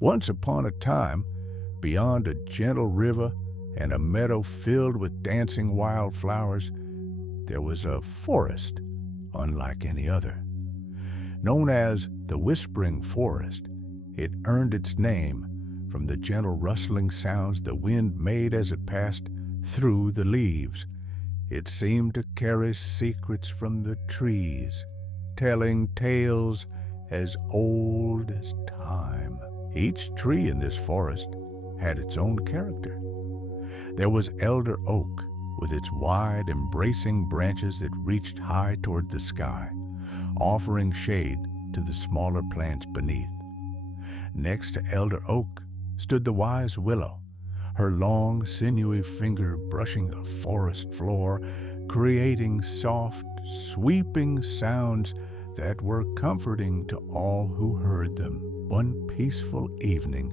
Once upon a time, beyond a gentle river and a meadow filled with dancing wildflowers, there was a forest unlike any other. Known as the Whispering Forest, it earned its name from the gentle rustling sounds the wind made as it passed through the leaves. It seemed to carry secrets from the trees, telling tales as old as time. Each tree in this forest had its own character. There was elder oak, with its wide, embracing branches that reached high toward the sky, offering shade to the smaller plants beneath. Next to elder oak stood the wise willow, her long, sinewy finger brushing the forest floor, creating soft, sweeping sounds that were comforting to all who heard them. One peaceful evening,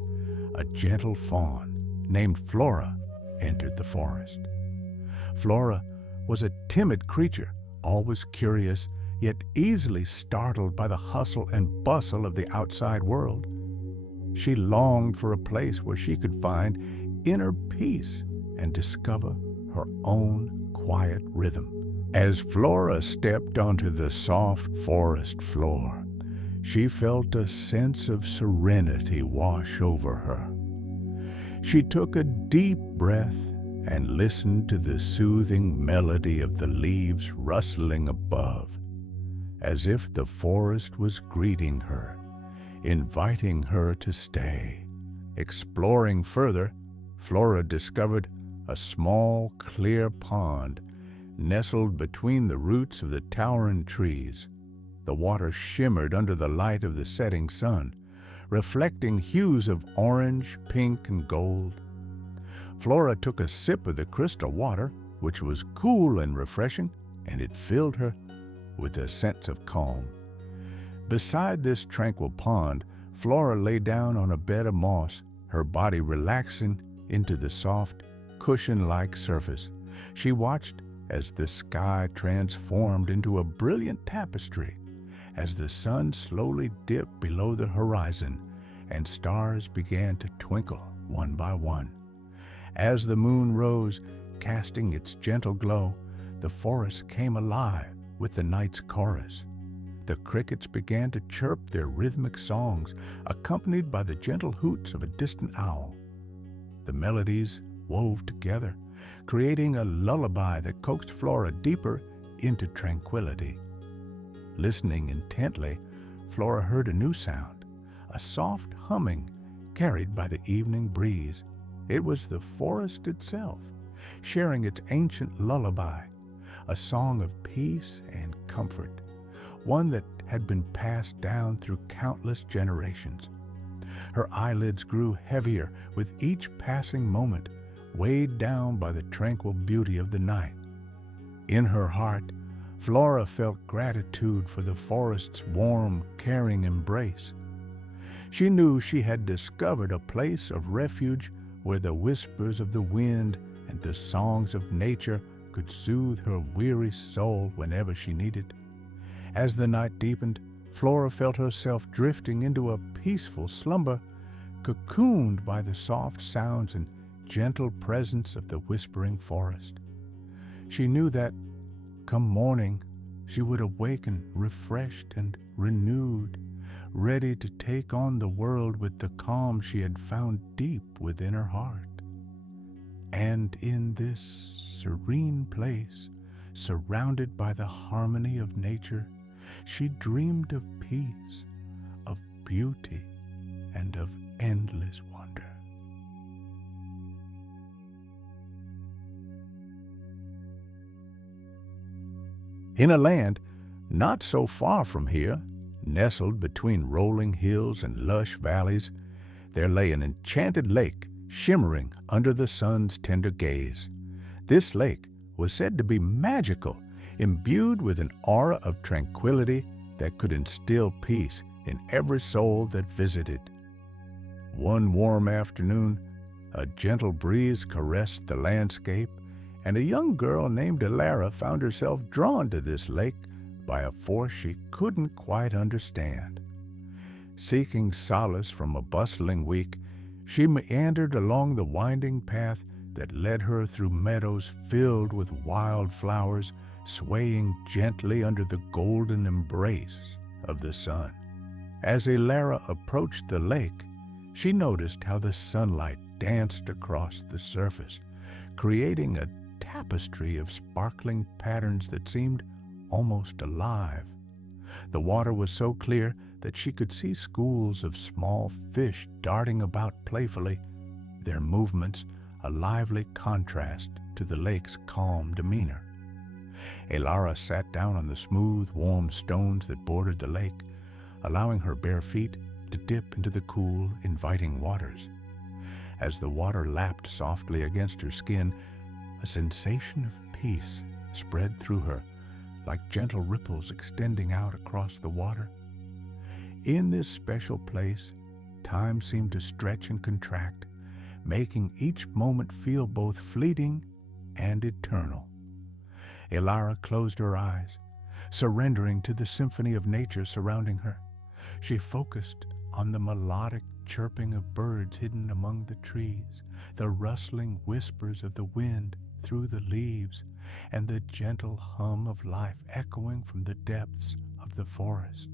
a gentle fawn named Flora entered the forest. Flora was a timid creature, always curious, yet easily startled by the hustle and bustle of the outside world. She longed for a place where she could find inner peace and discover her own quiet rhythm. As Flora stepped onto the soft forest floor, she felt a sense of serenity wash over her. She took a deep breath and listened to the soothing melody of the leaves rustling above, as if the forest was greeting her, inviting her to stay. Exploring further, Flora discovered a small, clear pond nestled between the roots of the towering trees. The water shimmered under the light of the setting sun, reflecting hues of orange, pink, and gold. Flora took a sip of the crystal water, which was cool and refreshing, and it filled her with a sense of calm. Beside this tranquil pond, Flora lay down on a bed of moss, her body relaxing into the soft, cushion-like surface. She watched as the sky transformed into a brilliant tapestry, as the sun slowly dipped below the horizon and stars began to twinkle one by one. As the moon rose, casting its gentle glow, the forest came alive with the night's chorus. The crickets began to chirp their rhythmic songs, accompanied by the gentle hoots of a distant owl. The melodies wove together, creating a lullaby that coaxed Flora deeper into tranquility. Listening intently, Flora heard a new sound, a soft humming carried by the evening breeze. It was the forest itself, sharing its ancient lullaby, a song of peace and comfort, one that had been passed down through countless generations. Her eyelids grew heavier with each passing moment, weighed down by the tranquil beauty of the night. In her heart, Flora felt gratitude for the forest's warm, caring embrace. She knew she had discovered a place of refuge where the whispers of the wind and the songs of nature could soothe her weary soul whenever she needed. As the night deepened, Flora felt herself drifting into a peaceful slumber, cocooned by the soft sounds and gentle presence of the whispering forest. She knew that, come morning, she would awaken refreshed and renewed, ready to take on the world with the calm she had found deep within her heart. And in this serene place, surrounded by the harmony of nature, she dreamed of peace, of beauty, and of endless wonder. In a land not so far from here, nestled between rolling hills and lush valleys, there lay an enchanted lake shimmering under the sun's tender gaze. This lake was said to be magical, imbued with an aura of tranquility that could instill peace in every soul that visited. One warm afternoon, a gentle breeze caressed the landscape, and a young girl named Alara found herself drawn to this lake by a force she couldn't quite understand. Seeking solace from a bustling week, she meandered along the winding path that led her through meadows filled with wild flowers, swaying gently under the golden embrace of the sun. As Ilara approached the lake, she noticed how the sunlight danced across the surface, creating a tapestry of sparkling patterns that seemed almost alive. The water was so clear that she could see schools of small fish darting about playfully, their movements a lively contrast to the lake's calm demeanor. Ilara sat down on the smooth, warm stones that bordered the lake, allowing her bare feet to dip into the cool, inviting waters. As the water lapped softly against her skin, a sensation of peace spread through her, like gentle ripples extending out across the water. In this special place, time seemed to stretch and contract, making each moment feel both fleeting and eternal. Ilara closed her eyes, surrendering to the symphony of nature surrounding her. She focused on the melodic chirping of birds hidden among the trees, the rustling whispers of the wind through the leaves, and the gentle hum of life echoing from the depths of the forest.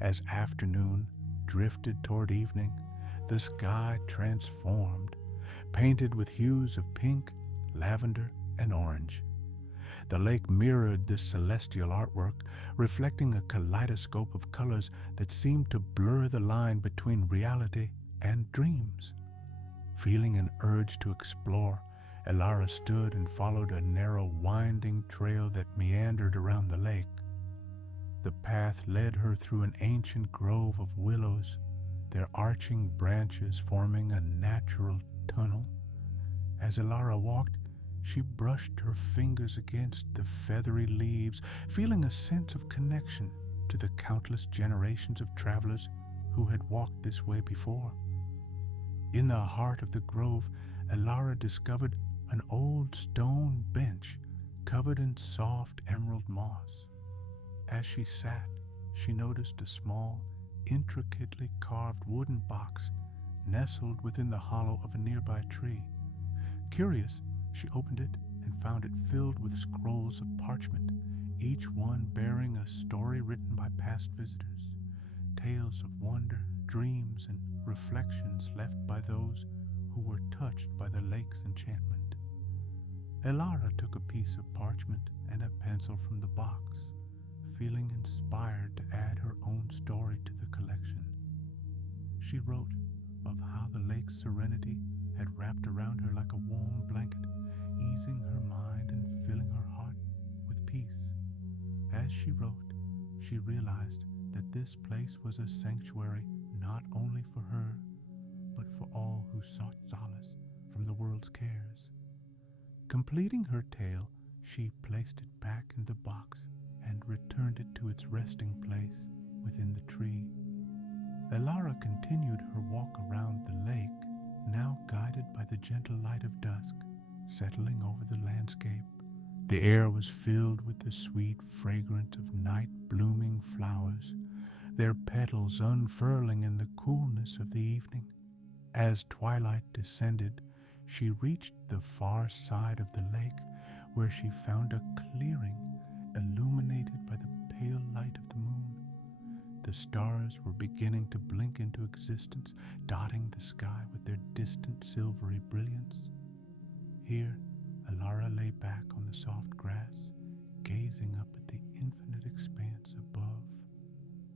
As afternoon drifted toward evening, the sky transformed, painted with hues of pink, lavender, and orange. The lake mirrored this celestial artwork, reflecting a kaleidoscope of colors that seemed to blur the line between reality and dreams. Feeling an urge to explore, Ilara stood and followed a narrow, winding trail that meandered around the lake. The path led her through an ancient grove of willows, their arching branches forming a natural tunnel. As Ilara walked, she brushed her fingers against the feathery leaves, feeling a sense of connection to the countless generations of travelers who had walked this way before. In the heart of the grove, Ilara discovered an old stone bench covered in soft emerald moss. As she sat, she noticed a small, intricately carved wooden box nestled within the hollow of a nearby tree. Curious, she opened it and found it filled with scrolls of parchment, each one bearing a story written by past visitors, tales of wonder, dreams, and reflections left by those who were touched by the lake's enchantment. Ilara took a piece of parchment and a pencil from the box, feeling inspired to add her own story to the collection. She wrote of how the lake's serenity had wrapped around her like a warm blanket, easing her mind and filling her heart with peace. As she wrote, she realized that this place was a sanctuary not only for her, but for all who sought solace from the world's cares. Completing her tale, she placed it back in the box and returned it to its resting place within the tree. Ilara continued her walk around the lake, now guided by the gentle light of dusk settling over the landscape. The air was filled with the sweet fragrance of night-blooming flowers, their petals unfurling in the coolness of the evening. As twilight descended, she reached the far side of the lake, where she found a clearing illuminated by the pale light of the moon. The stars were beginning to blink into existence, dotting the sky with their distant silvery brilliance. Here, Ilara lay back on the soft grass, gazing up at the infinite expanse above.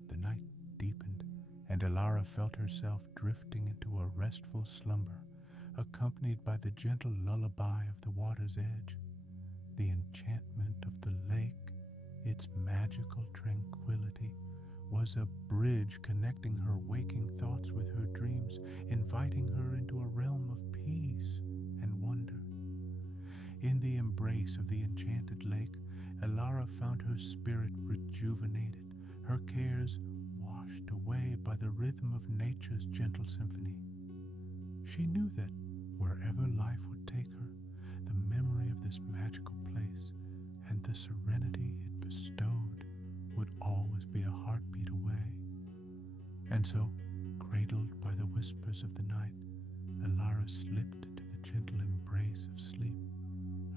The night deepened, and Ilara felt herself drifting into a restful slumber, accompanied by the gentle lullaby of the water's edge. The enchantment of the lake, its magical tranquility, was a bridge connecting her waking thoughts with her dreams, inviting her into a realm of peace and wonder. In the embrace of the enchanted lake, Ilara found her spirit rejuvenated, her cares washed away by the rhythm of nature's gentle symphony. She knew that wherever life would take her, the memory of this magical place and the serenity it bestowed would always be a heartbeat away. And so, Cradled by the whispers of the night, Elara slipped into the gentle embrace of sleep,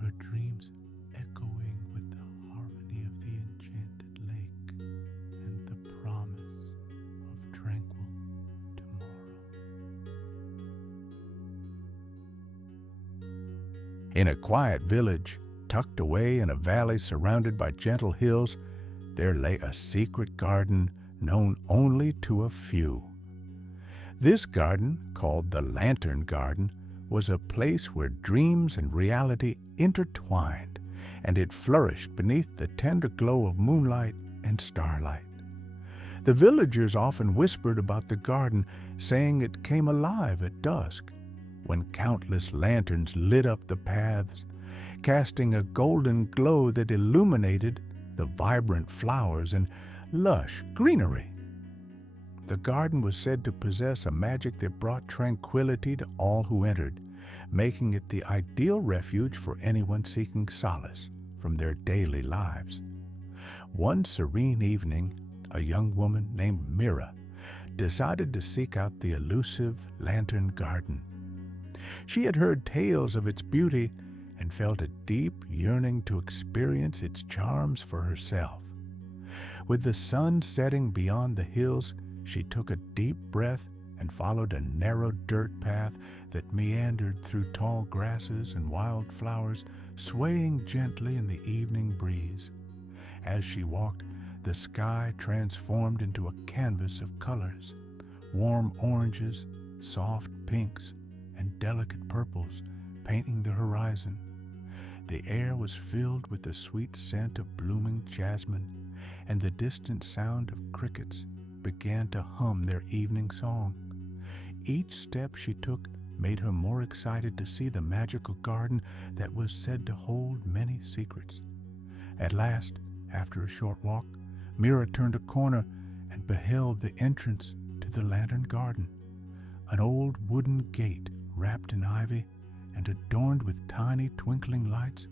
her dreams echoing with the harmony of the enchanted lake and the promise of tranquil tomorrow. In a quiet village, tucked away in a valley surrounded by gentle hills, there lay a secret garden known only to a few. This garden, called the Lantern Garden, was a place where dreams and reality intertwined, and it flourished beneath the tender glow of moonlight and starlight. The villagers often whispered about the garden, saying it came alive at dusk, when countless lanterns lit up the paths, casting a golden glow that illuminated the vibrant flowers and lush greenery. The garden was said to possess a magic that brought tranquility to all who entered, making it the ideal refuge for anyone seeking solace from their daily lives. One serene evening, a young woman named Mira decided to seek out the elusive Lantern Garden. She had heard tales of its beauty and felt a deep yearning to experience its charms for herself. With the sun setting beyond the hills, she took a deep breath and followed a narrow dirt path that meandered through tall grasses and wild flowers, swaying gently in the evening breeze. As she walked, the sky transformed into a canvas of colors: warm oranges, soft pinks, and delicate purples painting the horizon. The air was filled with the sweet scent of blooming jasmine, and the distant sound of crickets began to hum their evening song. Each step she took made her more excited to see the magical garden that was said to hold many secrets. At last, after a short walk, Mira turned a corner and beheld the entrance to the Lantern Garden. An old wooden gate wrapped in ivy and adorned with tiny twinkling lights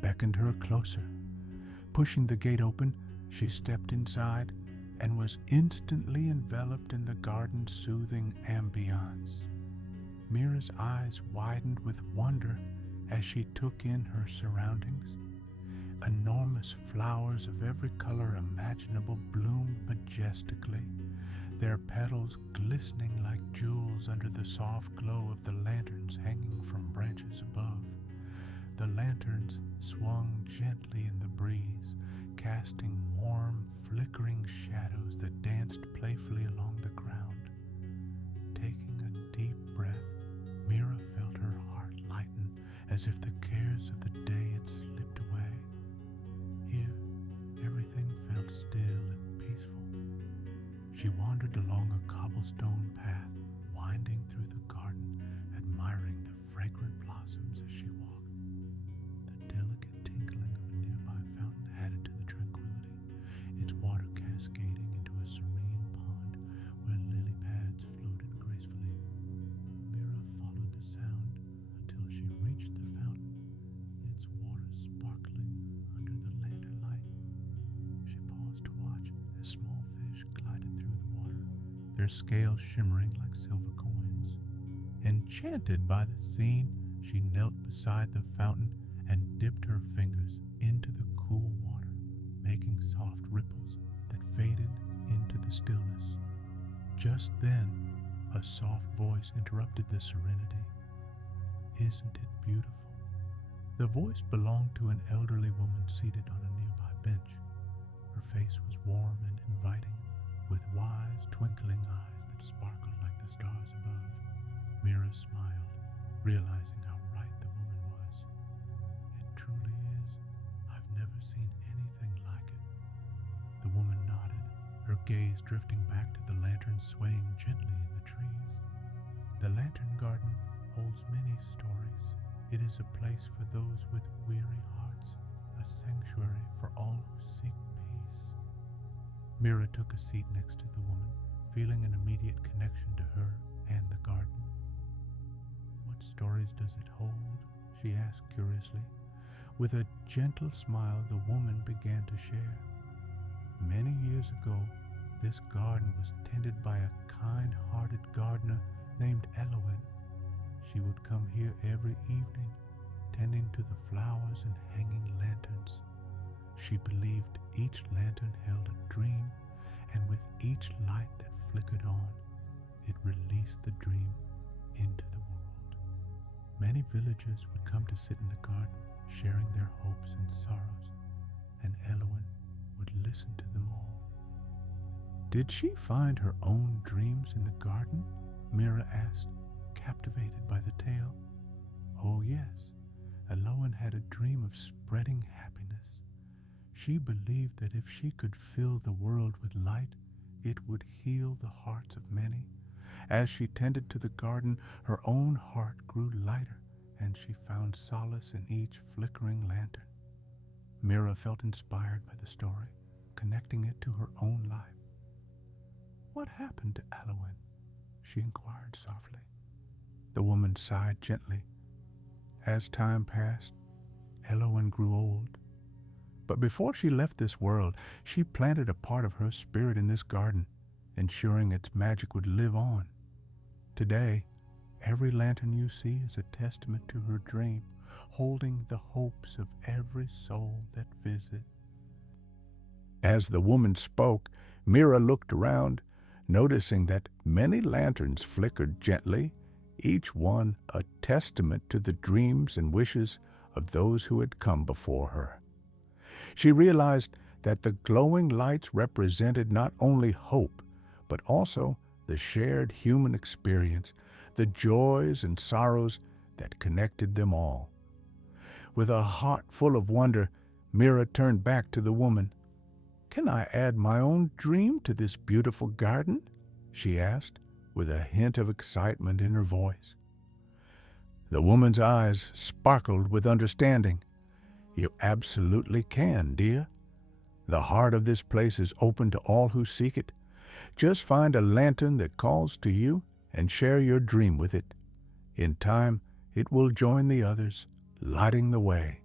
beckoned her closer. Pushing the gate open, she stepped inside and was instantly enveloped in the garden's soothing ambiance. Mira's eyes widened with wonder as she took in her surroundings. Enormous flowers of every color imaginable bloomed majestically, their petals glistening like jewels under the soft glow of the lanterns hanging from branches above. The lanterns swung gently in the breeze, casting warm, flickering shadows that danced playfully along the ground. Taking a deep breath, Mira felt her heart lighten as if the cares of the day had slipped away. Here, everything felt still and peaceful. She wandered along a cobblestone path, winding through the garden, admiring the fragrant blossoms as she walked. The delicate tinkling of a nearby fountain added to the tranquility, its water cascading into a serene pond where lily pads floated gracefully. Mira followed the sound until she reached the fountain, its water sparkling under the lantern light. She paused to watch as small fish glided through the water, their scales shimmering like silver coins. Enchanted by the scene, she knelt beside the fountain and dipped her fingers into the cool water, making soft ripples that faded into the stillness. Just then, a soft voice interrupted the serenity. "Isn't it beautiful?" The voice belonged to an elderly woman seated on a nearby bench. Her face was warm and inviting, with wise, twinkling eyes that sparkled like the stars above. Mira smiled, realizing how right the woman was. "It truly is. I've never seen anything like it." The woman nodded, her gaze drifting back to the lantern swaying gently in the trees. The Lantern Garden holds many stories. It is a place for those with weary hearts, a sanctuary for all who seek peace. Mira took a seat next to the woman, feeling an immediate connection to her and the garden. "What stories does it hold?" she asked curiously. With a gentle smile, the woman began to share. "Many years ago, this garden was tended by a kind-hearted gardener named Elowen. She would come here every evening, tending to the flowers and hanging lanterns. She believed each lantern held a dream, and with each light that flickered on, it released the dream into the world. Many villagers would come to sit in the garden, sharing their hopes and sorrows, and Elowen would listen to them all. Did she find her own dreams in the garden? Mira asked, captivated by the tale. Oh yes, Elowen had a dream of spreading happiness. She believed that if she could fill the world with light, it would heal the hearts of many. As she tended to the garden, her own heart grew lighter, and she found solace in each flickering lantern. Mira felt inspired by the story, connecting it to her own life. What happened to Elowen? She inquired softly. The woman sighed gently. As time passed, Elowen grew old. But before she left this world, she planted a part of her spirit in this garden, ensuring its magic would live on. Today, every lantern you see is a testament to her dream, holding the hopes of every soul that visits. As the woman spoke, Mira looked around, noticing that many lanterns flickered gently, each one a testament to the dreams and wishes of those who had come before her. She realized that the glowing lights represented not only hope, but also the shared human experience, the joys and sorrows that connected them all. With a heart full of wonder, Mira turned back to the woman. "Can I add my own dream to this beautiful garden?" she asked, with a hint of excitement in her voice. The woman's eyes sparkled with understanding. "You absolutely can, dear. The heart of this place is open to all who seek it. Just find a lantern that calls to you and share your dream with it. In time, it will join the others, lighting the way."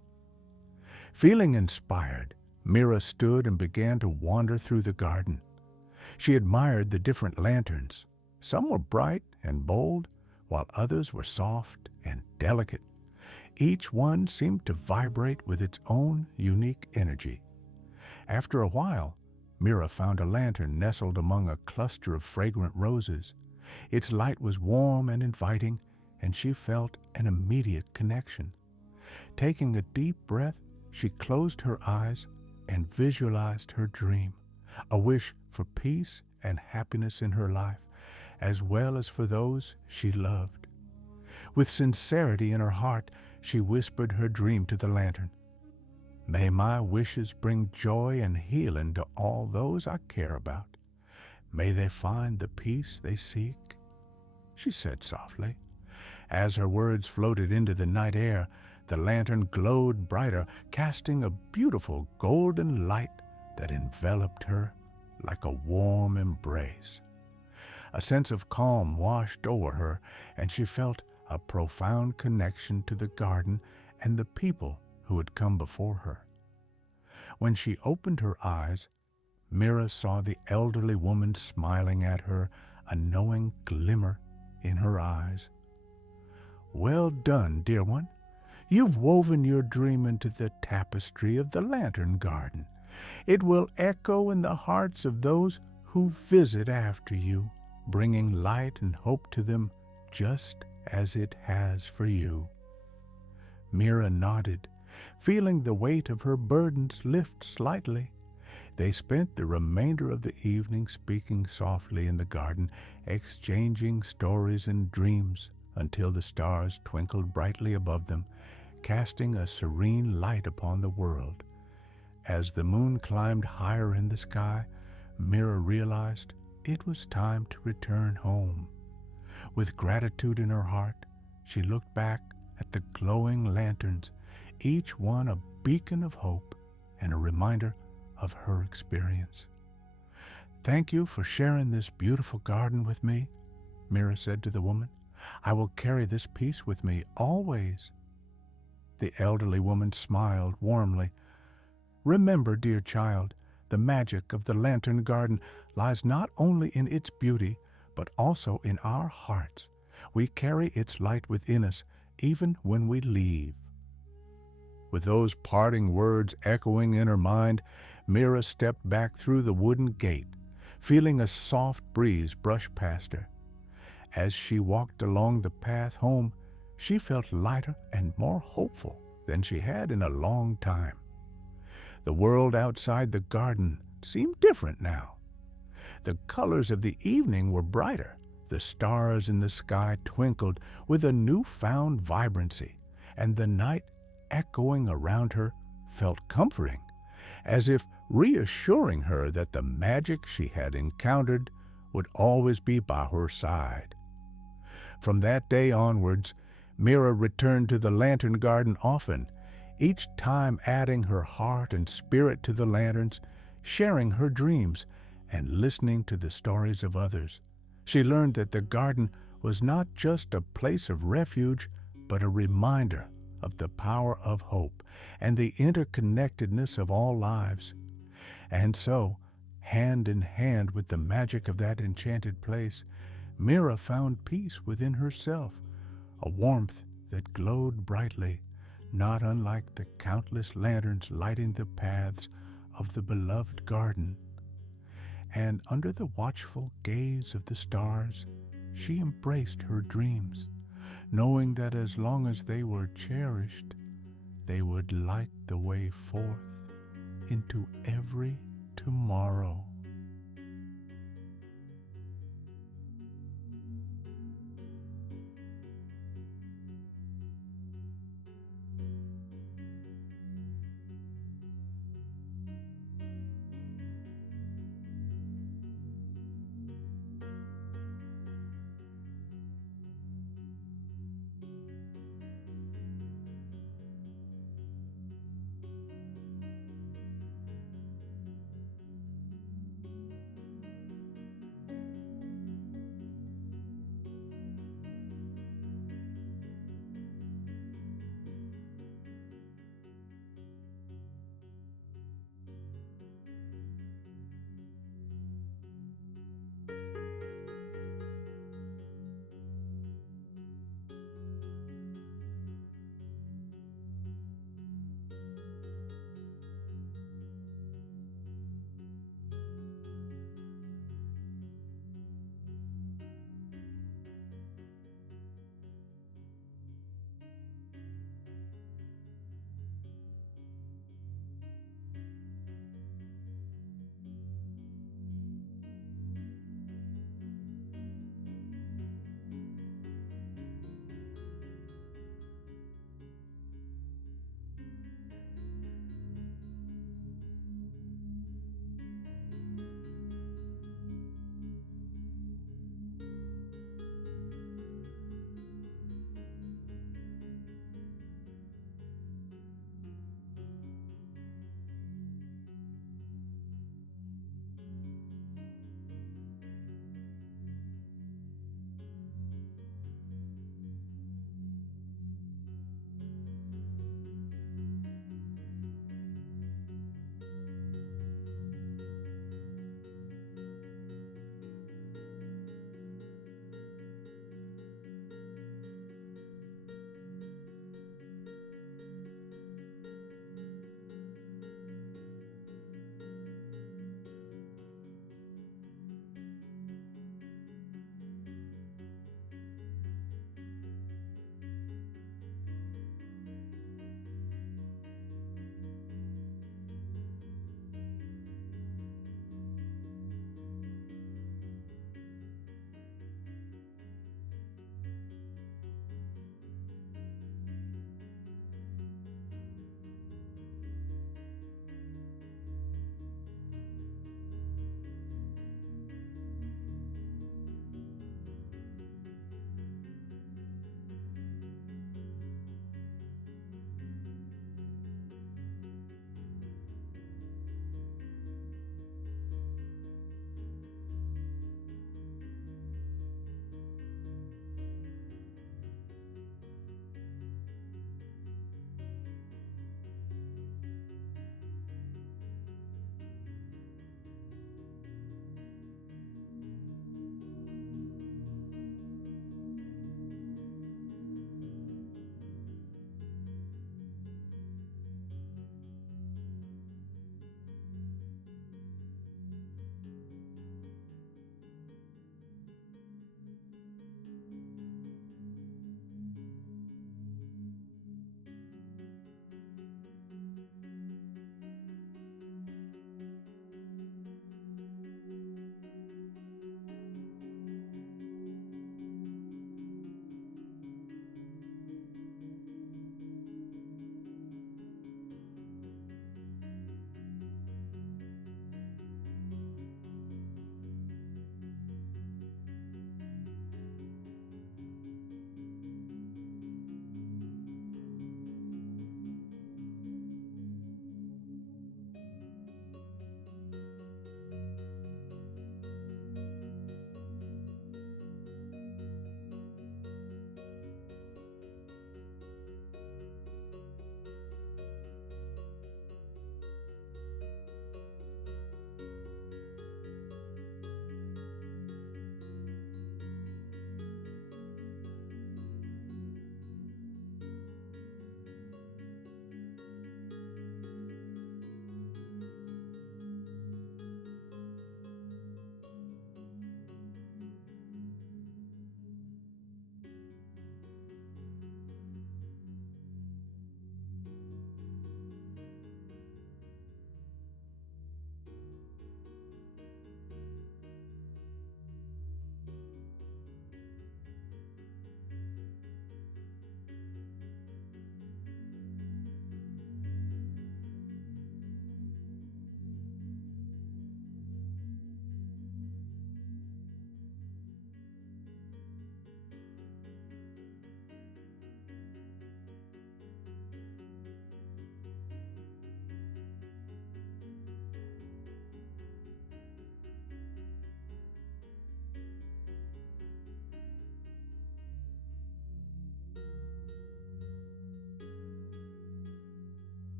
Feeling inspired, Mira stood and began to wander through the garden. She admired the different lanterns. Some were bright and bold, while others were soft and delicate. Each one seemed to vibrate with its own unique energy. After a while, Mira found a lantern nestled among a cluster of fragrant roses. Its light was warm and inviting, and she felt an immediate connection. Taking a deep breath, she closed her eyes and visualized her dream, a wish for peace and happiness in her life, as well as for those she loved. With sincerity in her heart, she whispered her dream to the lantern. "May my wishes bring joy and healing to all those I care about. May they find the peace they seek," she said softly. As her words floated into the night air, the lantern glowed brighter, casting a beautiful golden light that enveloped her like a warm embrace. A sense of calm washed over her, and she felt a profound connection to the garden and the people who had come before her. When she opened her eyes, Mira saw the elderly woman smiling at her, a knowing glimmer in her eyes. "Well done, dear one. You've woven your dream into the tapestry of the lantern garden. It will echo in the hearts of those who visit after you, bringing light and hope to them just as it has for you." Mira nodded, feeling the weight of her burdens lift slightly. They spent the remainder of the evening speaking softly in the garden, exchanging stories and dreams until the stars twinkled brightly above them, casting a serene light upon the world. As the moon climbed higher in the sky, Mira realized it was time to return home. With gratitude in her heart, she looked back at the glowing lanterns, each one a beacon of hope and a reminder of her experience. "Thank you for sharing this beautiful garden with me," Mira said to the woman. "I will carry this peace with me always." The elderly woman smiled warmly. "Remember, dear child, the magic of the lantern garden lies not only in its beauty, but also in our hearts. We carry its light within us even when we leave. With those parting words echoing in her mind, Mira stepped back through the wooden gate, feeling a soft breeze brush past her. As she walked along the path home, she felt lighter and more hopeful than she had in a long time. The world outside the garden seemed different now. The colors of the evening were brighter. The stars in the sky twinkled with a newfound vibrancy, and the night echoing around her felt comforting, as if reassuring her that the magic she had encountered would always be by her side. From that day onwards, Mira returned to the lantern garden often, each time adding her heart and spirit to the lanterns, sharing her dreams, and listening to the stories of others. She learned that the garden was not just a place of refuge, but a reminder of the power of hope and the interconnectedness of all lives. And so, hand in hand with the magic of that enchanted place, Mira found peace within herself, a warmth that glowed brightly, not unlike the countless lanterns lighting the paths of the beloved garden. And under the watchful gaze of the stars, she embraced her dreams, knowing that as long as they were cherished, they would light the way forth into every tomorrow.